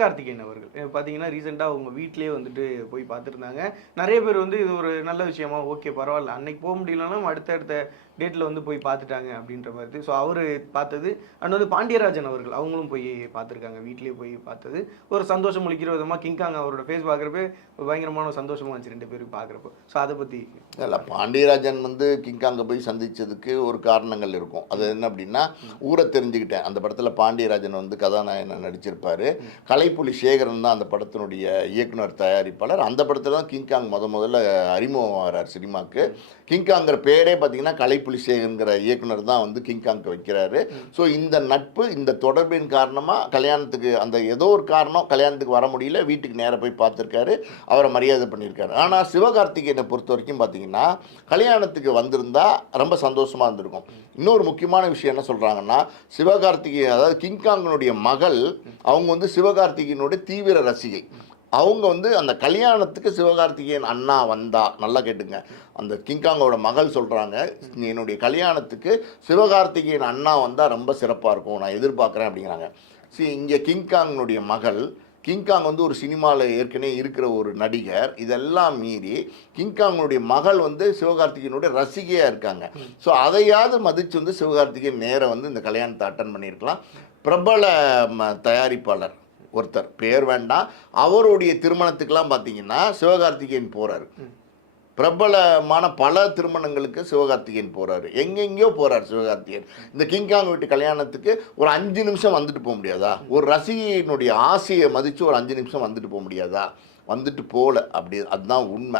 சிவகார்த்திகேயன் அவர்கள் பார்த்தீங்கன்னா ரீசெண்டாக அவங்க வீட்லேயே வந்துட்டு போய் பார்த்துருந்தாங்க. நிறைய பேர் வந்து இது ஒரு நல்ல விஷயமா, ஓகே பரவாயில்ல, அன்னைக்கு போக முடியலனாலும் அடுத்தடுத்த டேட்டில் வந்து போய் பார்த்துட்டாங்க அப்படின்ற மாதிரி. ஸோ அவர் பார்த்தது. அண்ட் வந்து பாண்டியராஜன் அவர்கள் அவங்களும் போய் பார்த்துருக்காங்க, வீட்லேயே போய் பார்த்தது. ஒரு சந்தோஷம் அளிக்கிற விதமாக கிங்காங் அவரோட ஃபேஸ் பார்க்குறப்ப பயங்கரமான சந்தோஷமாக இருந்துச்சு 2 பேரும் பார்க்குறப்போ. ஸோ அதை பற்றி இல்லை, பாண்டியராஜன் வந்து கிங்காங்கை போய் சந்திச்சதுக்கு ஒரு காரணங்கள் இருக்கும். அது என்ன அப்படின்னா, ஊரை தெரிஞ்சுக்கிட்டேன். அந்த படத்தில் பாண்டியராஜன் வந்து கதாநாயகன் நடிச்சிருப்பார். கலைப்புலி சேகரன் தான் அந்த படத்தினுடைய இயக்குனர், தயாரிப்பாளர். அந்த படத்தில் தான் கிங்காங் முதல்ல அறிமுகம் ஆகிறார் சினிமாவுக்கு. கிங்காங்கிற பேரே பார்த்தீங்கன்னா கலைப்புலி சேகர்ங்கிற இயக்குனர் தான் வந்து கிங்காங்க்கு வைக்கிறாரு. ஸோ இந்த நட்பு, இந்த தொடர்பின் காரணமாக கல்யாணத்துக்கு அந்த ஏதோ ஒரு காரணம் கல்யாணத்துக்கு வர முடியல, வீட்டுக்கு நேராக போய் பார்த்துருக்காரு, அவரை மரியாதை பண்ணியிருக்காரு. ஆனால் சிவகார்த்திகேயனை பொறுத்த வரைக்கும் பார்த்தீங்கன்னா கல்யாணத்துக்கு வந்திருந்தா ரொம்ப சந்தோஷமாக இருந்திருக்கும். இன்னொரு முக்கியமான விஷயம் என்ன சொல்கிறாங்கன்னா, சிவகார்த்திகேயன் அதாவது கிங்காங்கனுடைய மகள் அவங்க வந்து சிவகார்த்திகேயனுடைய தீவிர ரசிகை. அவங்க வந்து அந்த கல்யாணத்துக்கு சிவகார்த்திகேயன் அண்ணா வந்தா, நல்லா கேட்டுங்க, அந்த கிங்காங்கோட மகள் சொல்கிறாங்க, என்னுடைய கல்யாணத்துக்கு சிவகார்த்திகேயன் அண்ணா வந்தால் ரொம்ப சிறப்பாக இருக்கும், நான் எதிர்பார்க்குறேன் அப்படிங்கிறாங்க. இங்கே கிங்காங்கனுடைய மகள், கிங்காங் வந்து ஒரு சினிமாவில் ஏற்கனவே இருக்கிற ஒரு நடிகர், இதெல்லாம் மீறி கிங்காங்கனுடைய மகள் வந்து சிவகார்த்திகேயனுடைய ரசிகையாக இருக்காங்க. ஸோ அதையாவது மதித்து வந்து சிவகார்த்திகேயன் நேராக வந்து இந்த கல்யாணத்தை அட்டன் பண்ணியிருக்கலாம். பிரபல தயாரிப்பாளர் ஒருத்தர், பேர் வேண்டாம், அவருடைய திருமணத்துக்கெல்லாம் பார்த்தீங்கன்னா சிவகார்த்திகேயன் போகிறாரு. பிரபலமான பல திருமணங்களுக்கு சிவகார்த்திகேயன் போகிறாரு, எங்கெங்கேயோ போகிறார் சிவகார்த்திகேயன். இந்த கிங்காங் வீட்டு கல்யாணத்துக்கு ஒரு 5 நிமிஷம் வந்துட்டு போக முடியாதா? ஒரு ரசிகையினுடைய ஆசையை மதித்து ஒரு 5 நிமிஷம் வந்துட்டு போக முடியாதா? வந்துட்டு போகல. அப்படி அதுதான் உண்மை.